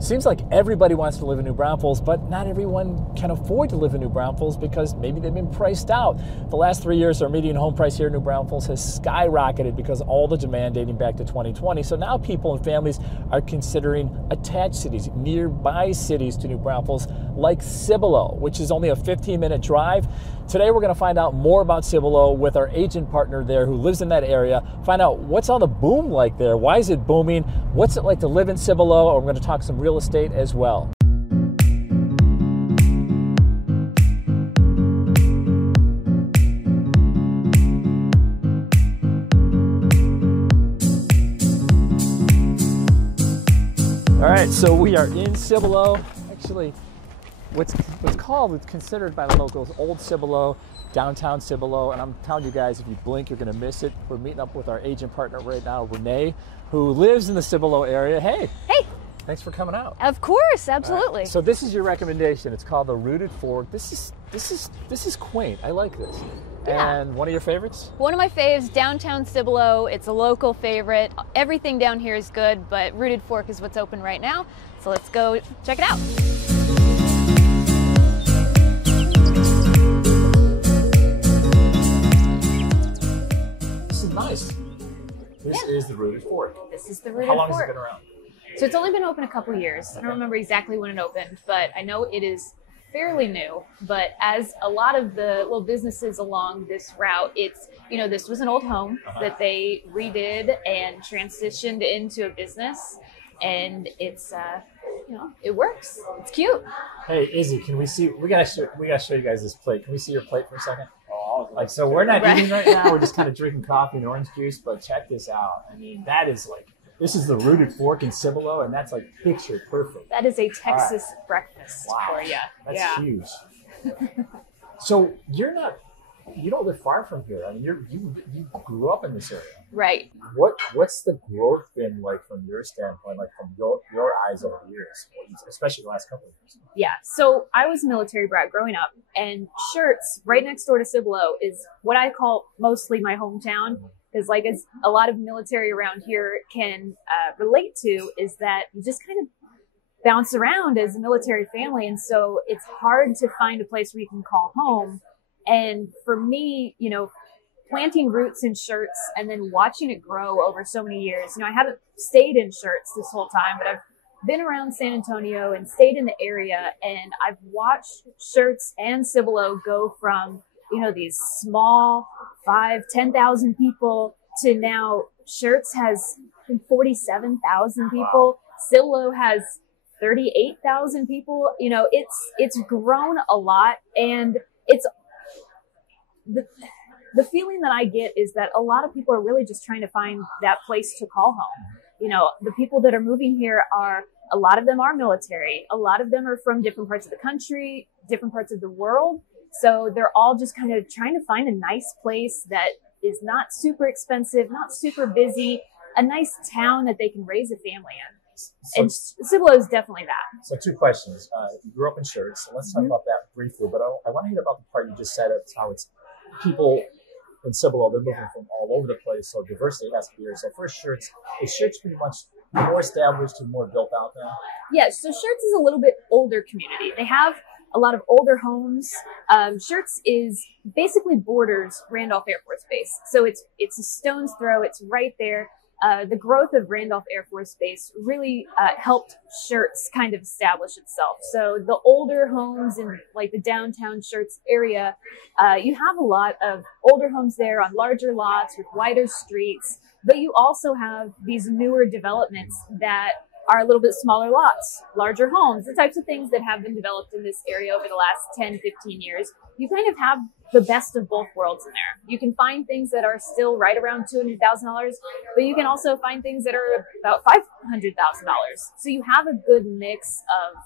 Seems like everybody wants to live in New Braunfels, but not everyone can afford to live in New Braunfels because maybe they've been priced out. The last 3 years, our median home price here in New Braunfels has skyrocketed because all the demand dating back to 2020. So now people and families are considering attached cities, nearby cities to New Braunfels, like Cibolo, which is only a 15-minute drive. Today, we're going to find out more about Cibolo with our agent partner there who lives in that area, find out what's all the boom like there, why is it booming, what's it like to live in Cibolo, and we're going to talk some real estate as well. All right, so we are in Cibolo. Actually, what's considered by the locals Old Cibolo, downtown Cibolo, and I'm telling you guys, if you blink, you're going to miss it. We're meeting up with our agent partner right now, Renee, who lives in the Cibolo area. Hey. Hey. Thanks for coming out. Of course, absolutely. Right, so this is your recommendation. It's called the Rooted Fork. This is quaint. I like this. Yeah. And one of your favorites? One of my faves, downtown Cibolo. It's a local favorite. Everything down here is good, but Rooted Fork is what's open right now. So let's go check it out. This is nice. This is the Rooted Fork. This is the Rooted How Fork. long has it been around? So it's only been open a couple years. I don't remember exactly when it opened, but I know it is fairly new. But as a lot of the little businesses along this route, it's, you know, this was an old home that they redid and transitioned into a business. And it's, you know, it works. It's cute. Hey, Izzy, can we see? We gotta show you guys this plate. Can we see your plate for a second? Like, so we're not eating right now. We're just kind of drinking coffee and orange juice. But check this out. I mean, that is like, this is the Rooted Fork in Cibolo, and that's like picture perfect. That is a Texas breakfast for you. That's huge. So you don't live far from here. I mean, you grew up in this area. Right. What's the growth been like from your standpoint, like from your eyes over the years, especially the last couple of years? Yeah. So I was a military brat growing up, and Shirts, right next door to Cibolo, is what I call mostly my hometown. Because like as a lot of military around here can relate to, is that you just kind of bounce around as a military family. And so it's hard to find a place where you can call home. And for me, you know, planting roots in Shirts and then watching it grow over so many years, you know, I haven't stayed in Shirts this whole time, but I've been around San Antonio and stayed in the area. And I've watched Shirts and Cibolo go from, you know, these small 10,000 people to now Shirts has 47,000 people. Cibolo has 38,000 people. You know, it's grown a lot, and it's the feeling that I get is that a lot of people are really just trying to find that place to call home. You know, the people that are moving here a lot of them are military. A lot of them are from different parts of the country, different parts of the world. So they're all just kind of trying to find a nice place that is not super expensive, not super busy, a nice town that they can raise a family in. So, and Cibolo is definitely that. So two questions. You grew up in Shirts, so let's talk about that briefly, but I want to hear about the part you just said of how it's people in Cibolo, they're moving from all over the place, so diversity has to be here. So first, Shirts, is Shirts pretty much more established and more built out now? Yeah, so Shirts is a little bit older community. They have a lot of older homes. Shirts is basically borders Randolph Air Force Base. So it's a stone's throw. It's right there. The growth of Randolph Air Force Base really helped Shirts kind of establish itself. So the older homes in like the downtown Shirts area, you have a lot of older homes there on larger lots with wider streets, but you also have these newer developments that are a little bit smaller lots, larger homes, the types of things that have been developed in this area over the last 10, 15 years. You kind of have the best of both worlds in there. You can find things that are still right around $200,000, but you can also find things that are about $500,000. So you have a good mix of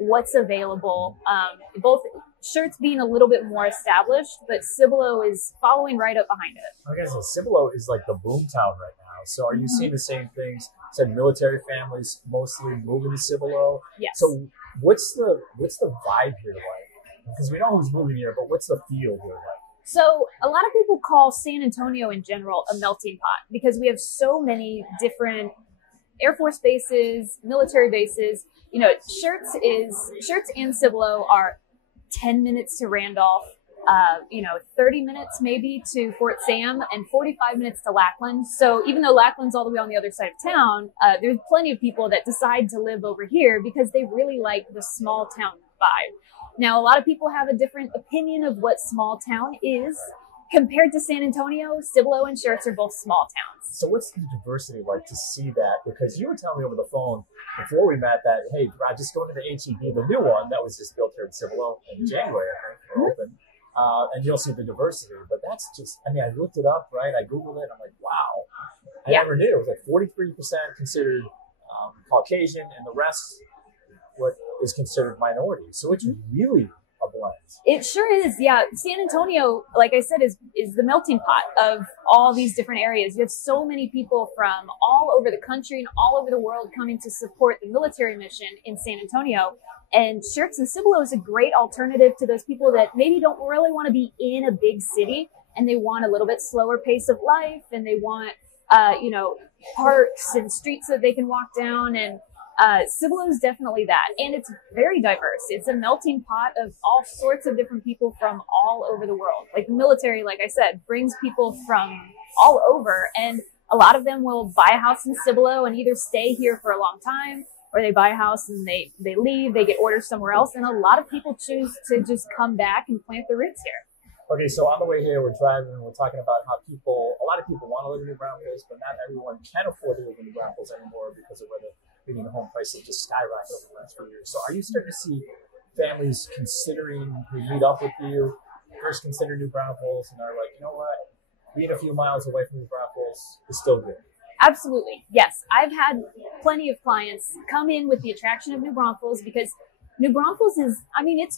what's available, both Shirts being a little bit more established, but Cibolo is following right up behind it. Okay, so Cibolo is like the boom town right now. So are you seeing the same things? Said military families mostly moving to Cibolo. Yes. So what's the vibe here like? Because we know who's moving here, but what's the feel here like? So a lot of people call San Antonio in general a melting pot because we have so many different Air Force bases, military bases. You know, Shirts and Cibolo are 10 minutes to Randolph, 30 minutes maybe to Fort Sam, and 45 minutes to Lackland. So even though Lackland's all the way on the other side of town, there's plenty of people that decide to live over here because they really like the small town vibe. Now, a lot of people have a different opinion of what small town is. Compared to San Antonio, Cibolo and Shirts are both small towns. So what's the diversity like to see that? Because you were telling me over the phone before we met that, hey, Rod, just going to the HEB, the new one that was just built here in Cibolo in January, I think, or open, and you'll see the diversity. But that's just, I mean, I looked it up, right? I Googled it, and I'm like, wow. I never knew. It was like 43% considered Caucasian, and the rest what is considered minority. So it's really a blend. It sure is. Yeah. San Antonio, like I said, is the melting pot of all these different areas. You have so many people from all over the country and all over the world coming to support the military mission in San Antonio. And Shirts and Cibolo is a great alternative to those people that maybe don't really want to be in a big city and they want a little bit slower pace of life, and they want, parks and streets that they can walk down. And Cibolo is definitely that. And it's very diverse. It's a melting pot of all sorts of different people from all over the world. Like the military, like I said, brings people from all over. And a lot of them will buy a house in Cibolo and either stay here for a long time, or they buy a house and they leave, they get orders somewhere else. And a lot of people choose to just come back and plant their roots here. Okay, so on the way here, we're driving and we're talking about how a lot of people want to live in New Braunfels, but not everyone can afford to live in New Braunfels anymore because of where the median home prices just skyrocketed over the last few years. So are you starting to see families considering who meet up with you, first consider New Braunfels, and are like, you know what, being a few miles away from New Braunfels is still good? Absolutely. Yes. I've had plenty of clients come in with the attraction of New Braunfels because New Braunfels is,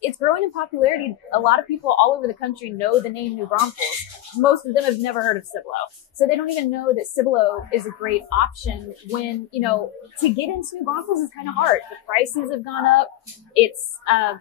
it's growing in popularity. A lot of people all over the country know the name New Braunfels. Most of them have never heard of Cibolo. So they don't even know that Cibolo is a great option when, to get into New Braunfels is kind of hard. The prices have gone up. It's a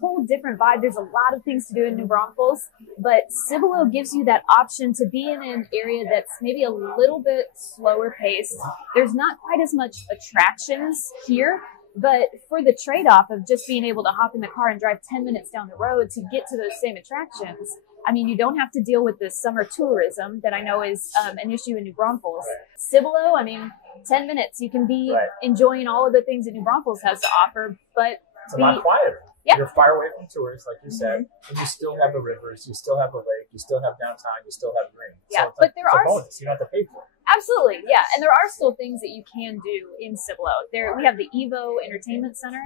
whole different vibe. There's a lot of things to do in New Braunfels, but Cibolo gives you that option to be in an area that's maybe a little bit slower paced. There's not quite as much attractions here. But for the trade-off of just being able to hop in the car and drive 10 minutes down the road to get to those same attractions, you don't have to deal with the summer tourism that I know is an issue in New Braunfels. Cibolo, 10 minutes, you can be enjoying all of the things that New Braunfels has to offer, but it's a lot quieter. Yeah. You're far away from tourists, like you said, and you still have the rivers, you still have the lake, you still have downtown, you still have green. Yeah, so but there are a bonus. You don't have to pay for it. Absolutely, yeah, and there are still things that you can do in Cibolo. We have the Evo Entertainment Center.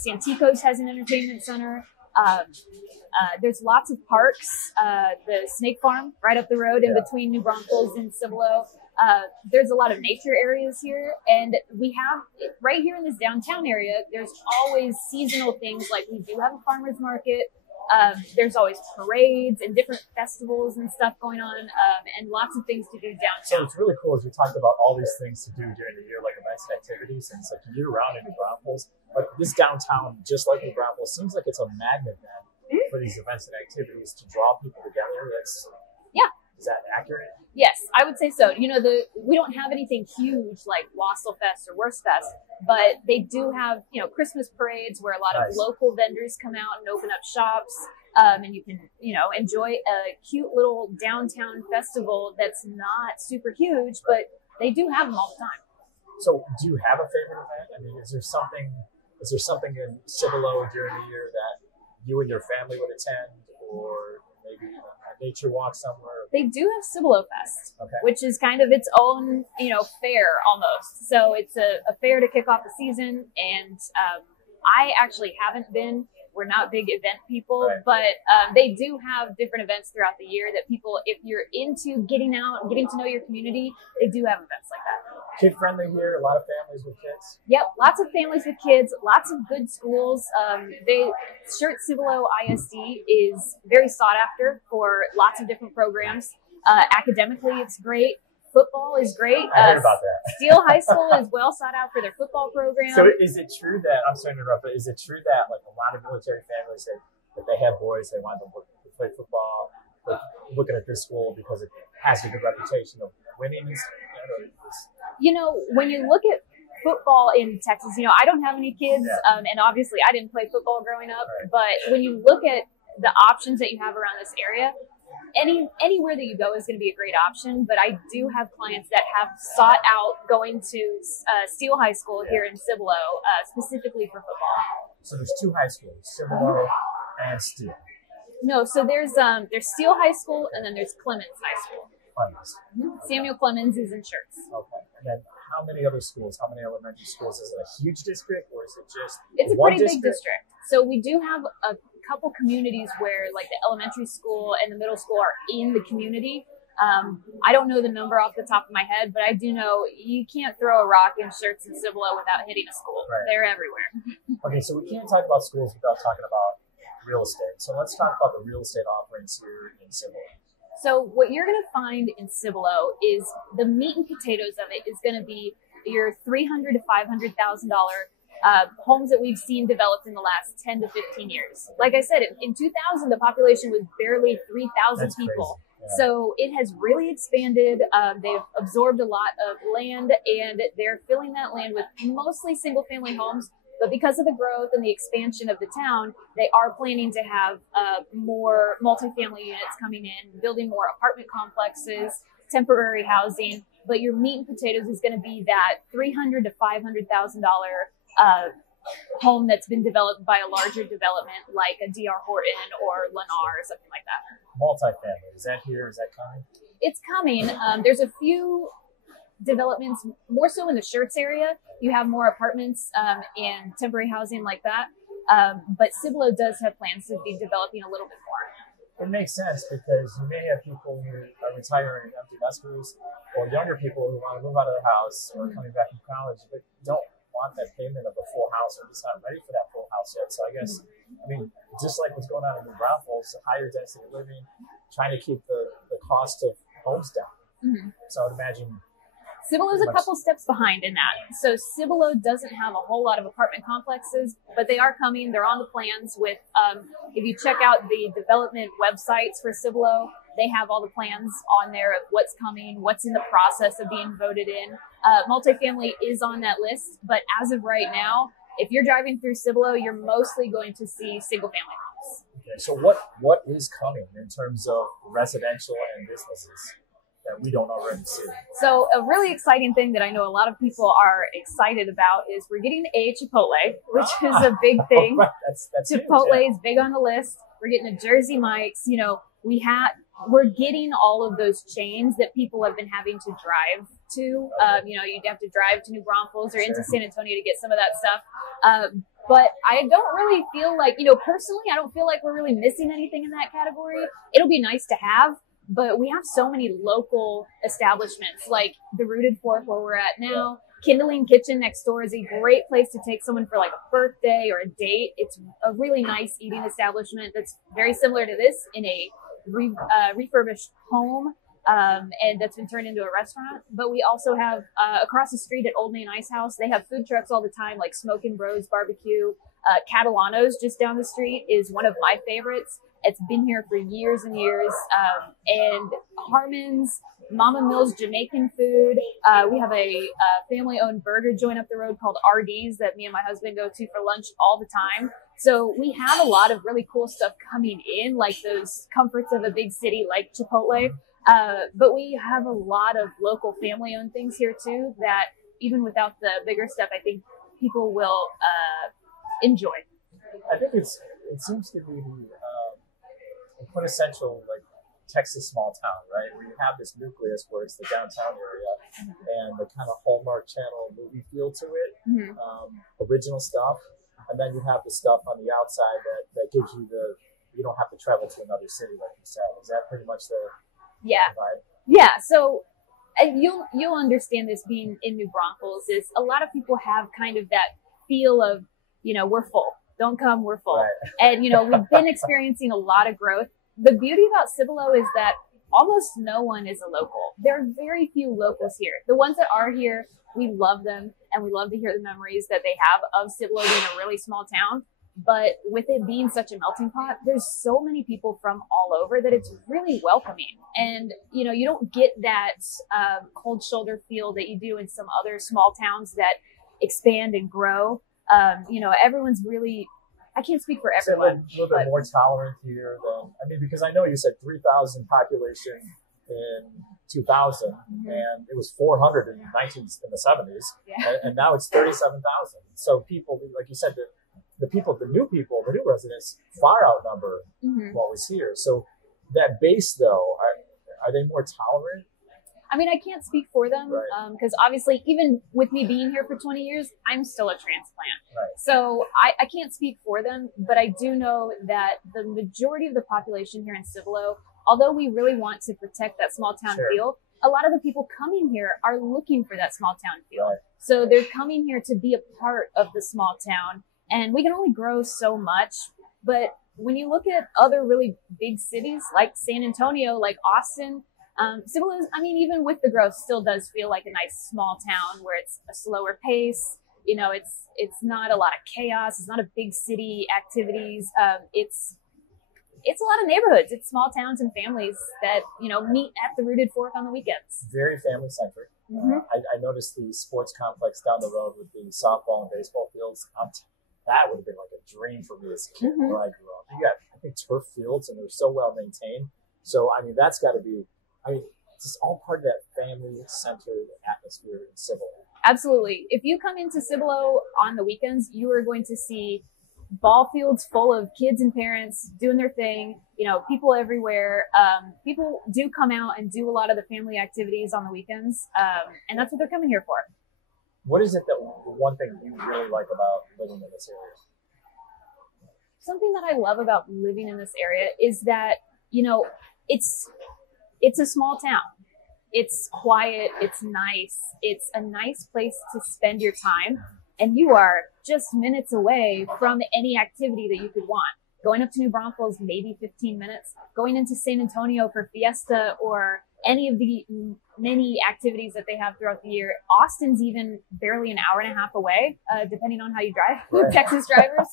Santikos has an entertainment center. There's lots of parks. The Snake Farm right up the road in between New Braunfels and Cibolo. There's a lot of nature areas here, and we have right here in this downtown area. There's always seasonal things, like we do have a farmers market. There's always parades and different festivals and stuff going on, and lots of things to do downtown. So it's really cool as we talked about all these things to do during the year, like events and activities, and it's like year round in New Braunfels. But this downtown, just like New Braunfels, seems like it's a magnet then for these events and activities to draw people together. Is that accurate? Yes, I would say so. We don't have anything huge like Wassail Fest or Worst Fest, but they do have, Christmas parades where a lot of local vendors come out and open up shops. And you can, enjoy a cute little downtown festival that's not super huge, but they do have them all the time. So do you have a favorite event? Is there something in Cibolo during the year that you and your family would attend, or maybe a nature walk somewhere? They do have Cibolo Fest, which is kind of its own, fair almost. So it's a fair to kick off the season. And I actually haven't been. We're not big event people, but they do have different events throughout the year that people, if you're into getting out and getting to know your community, they do have events like that. Kid friendly here, a lot of families with kids. Yep, lots of families with kids, lots of good schools. Shirts Cibolo ISD is very sought after for lots of different programs. Academically, it's great. Football is great. I heard about that. Steele High School is well sought out for their football program. So is it true that, I'm sorry to interrupt, but is it true that like a lot of military families say that they have boys, they want them to play football, like looking at this school because it has a good reputation of winning? When you look at football in Texas, I don't have any kids, and obviously I didn't play football growing up, but when you look at the options that you have around this area, anywhere that you go is going to be a great option. But I do have clients that have sought out going to Steele High School here in Cibolo, specifically for football. So there's two high schools, Cibolo and Steele. No, so there's Steele High School, and then there's Clemens High School. Clemens. Samuel Clemens is in Schertz. Okay. And then how many other schools? How many elementary schools? Is it a huge district, or is it just It's a one pretty district? big district. So we do have a couple communities where like the elementary school and the middle school are in the community. I don't know the number off the top of my head, but I do know you can't throw a rock in Schertz and Cibolo without hitting a school. Right. They're everywhere. Okay, so we can't talk about schools without talking about real estate. So let's talk about the real estate offerings here in Cibolo. So what you're going to find in Cibolo is the meat and potatoes of it is going to be your $300,000 to $500,000 homes that we've seen developed in the last 10 to 15 years. Like I said, in 2000, the population was barely 3,000 people. Yeah. So it has really expanded. They've absorbed a lot of land, and they're filling that land with mostly single family homes. But because of the growth and the expansion of the town, they are planning to have more multifamily units coming in, building more apartment complexes, temporary housing. But your meat and potatoes is going to be that $300,000 to $500,000 home that's been developed by a larger development like a D.R. Horton or Lennar or something like that. Multifamily, is that here? Is that coming? It's coming. There's a few developments, more so in the Schertz area. You have more apartments and temporary housing like that. But Cibolo does have plans to be developing a little bit more. It makes sense because you may have people who are retiring empty nesters, or younger people who want to move out of their house or coming back from college but don't want that payment of a full house or just not ready for that full house yet. So I guess, I mean, just like what's going on in New Braunfels, higher density living, trying to keep the cost of homes down. Mm-hmm. So I would imagine Cibolo's a couple steps behind in that. So Cibolo doesn't have a whole lot of apartment complexes, but they are coming. They're on the plans with, if you check out the development websites for Cibolo, they have all the plans on there of what's coming, what's in the process of being voted in. Multifamily is on that list, but as of right now, if you're driving through Cibolo, you're mostly going to see single family homes. Okay, so what is coming in terms of residential and businesses that we don't already see? So a really exciting thing that I know a lot of people are excited about is we're getting a Chipotle, which is a big thing. Right. That's Chipotle huge, is big on the list. We're getting a Jersey Mike's. We're getting all of those chains that people have been having to drive to. You'd have to drive to New Braunfels or into San Antonio to get some of that stuff. But I don't really feel like, personally, I don't feel like we're really missing anything in that category. It'll be nice to have. But we have so many local establishments like the Rooted Fork where we're at now. Kindling Kitchen next door is a great place to take someone for like a birthday or a date. It's a really nice eating establishment that's very similar to this in a refurbished home and that's been turned into a restaurant. But we also have across the street at Old Main Ice House, they have food trucks all the time like Smokin' Bros Barbecue. Catalano's just down the street is one of my favorites. It's been here for years and years. And Harmon's, Mama Mill's Jamaican food. We have a family-owned burger joint up the road called RD's that me and my husband go to for lunch all the time. So we have a lot of really cool stuff coming in, like those comforts of a big city like Chipotle. But we have a lot of local family-owned things here too that even without the bigger stuff, I think people will enjoy. I think it seems to be the quintessential Texas small town, right? Where you have this nucleus where it's the downtown area and the kind of Hallmark Channel movie feel to it, original stuff, and then you have the stuff on the outside that gives you you don't have to travel to another city, like you said. Is that pretty much the vibe? Yeah. So you'll understand this being in New Braunfels is a lot of people have kind of that feel of we're full. Don't come, we're full. Right. And, we've been experiencing a lot of growth. The beauty about Cibolo is that almost no one is a local. There are very few locals here. The ones that are here, we love them, and we love to hear the memories that they have of Cibolo being a really small town. But with it being such a melting pot, there's so many people from all over that it's really welcoming. And, you don't get that cold shoulder feel that you do in some other small towns that expand and grow. You know, everyone's really, I can't speak for So everyone. a little bit more tolerant here than, I mean, because I know you said 3,000 population in 2000, and it was 400 in the 70s, and now it's 37,000. So people, like you said, the new new residents far outnumber what was here. So that base, though, are they more tolerant? I mean, I can't speak for them because obviously, even with me being here for 20 years, I'm still a transplant. Right. So I can't speak for them, but I do know that the majority of the population here in Cibolo, although we really want to protect that small town feel, a lot of the people coming here are looking for that small town feel. Right. So they're coming here to be a part of the small town, and we can only grow so much. But when you look at other really big cities like San Antonio, like Austin, Cibolo, I mean, even with the growth, still does feel like a nice small town where it's a slower pace. You know, it's not a lot of chaos. It's not a big city activities. It's a lot of neighborhoods. It's small towns and families that, you know, meet at the Rooted Fork on the weekends. Very family centric. I noticed the sports complex down the road with the softball and baseball fields. That would have been like a dream for me as a kid where I grew up. You got, I think, turf fields, and they're so well maintained. So, I mean, that's got to be, I mean, it's just all part of that family-centered atmosphere in Cibolo. Absolutely. If you come into Cibolo on the weekends, you are going to see ball fields full of kids and parents doing their thing, you know, people everywhere. People do come out and do a lot of the family activities on the weekends, and that's what they're coming here for. What is it that one thing you really like about living in this area? Something that I love about living in this area is that, you know, it's a small town. It's quiet. It's nice. It's a nice place to spend your time. And you are just minutes away from any activity that you could want. Going up to New Braunfels, maybe 15 minutes. Going into San Antonio for Fiesta or any of the many activities that they have throughout the year. Austin's even barely an hour and a half away, depending on how you drive, Texas drivers.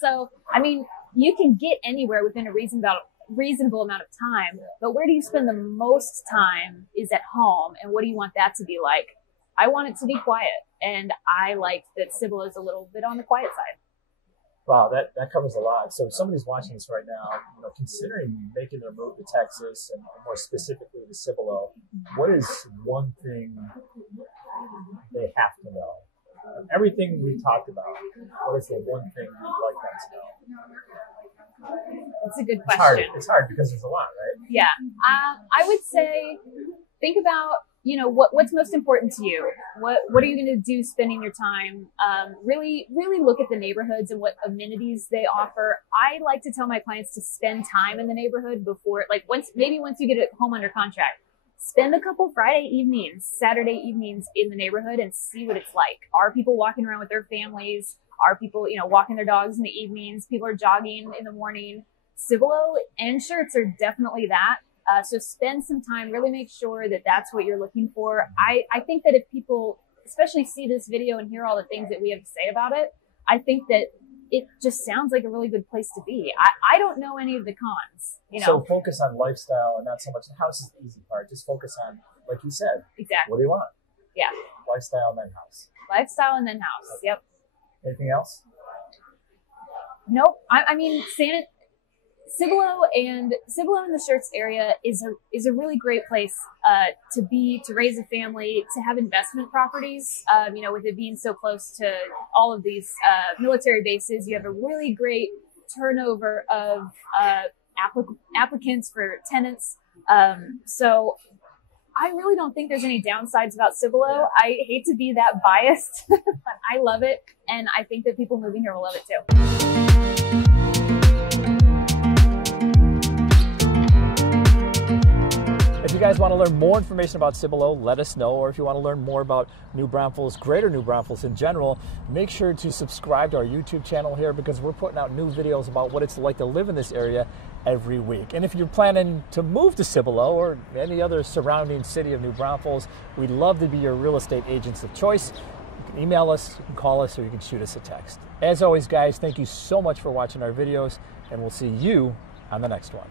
So, I mean, you can get anywhere within a reasonable amount of time, but where do you spend the most time is at home. And what do you want that to be like? I want it to be quiet, and I like that Cibolo is a little bit on the quiet side. Wow, that covers a lot. So if somebody's watching this right now, you know, considering making their move to Texas and more specifically to Cibolo, what is one thing they have to know? Everything we talked about, what is the one thing you'd like them to know? That's a good question. It's hard because there's a lot, right? Yeah. I would say think about, you know, what's most important to you. What are you going to do spending your time? Really look at the neighborhoods and what amenities they offer. I like to tell my clients to spend time in the neighborhood before, like once you get a home under contract, spend a couple Friday evenings, Saturday evenings in the neighborhood and see what it's like. Are people walking around with their families? Are people, you know, walking their dogs in the evenings? People are jogging in the morning. Cibolo and Schertz are definitely that. So spend some time, really make sure that that's what you're looking for. I think that if people especially see this video and hear all the things that we have to say about it, I think that it just sounds like a really good place to be. I don't know any of the cons, you know. So focus on lifestyle and not so much the house is the easy part. Just focus on, like you said, exactly. What do you want? Yeah. Lifestyle and then house. Lifestyle and then house. Okay. Yep. Anything else? Nope. I mean, Cibolo and the Schertz area is a really great place to raise a family, to have investment properties. You know, with it being so close to all of these military bases, you have a really great turnover of applicants for tenants. So I really don't think there's any downsides about Cibolo. I hate to be that biased, but I love it, and I think that people moving here will love it too. If you guys want to learn more information about Cibolo, let us know. Or if you want to learn more about New Braunfels, Greater New Braunfels in general, make sure to subscribe to our YouTube channel here because we're putting out new videos about what it's like to live in this area every week. And if you're planning to move to Cibolo or any other surrounding city of New Braunfels, we'd love to be your real estate agents of choice. You can email us, you can call us, or you can shoot us a text. As always, guys, thank you so much for watching our videos, and we'll see you on the next one.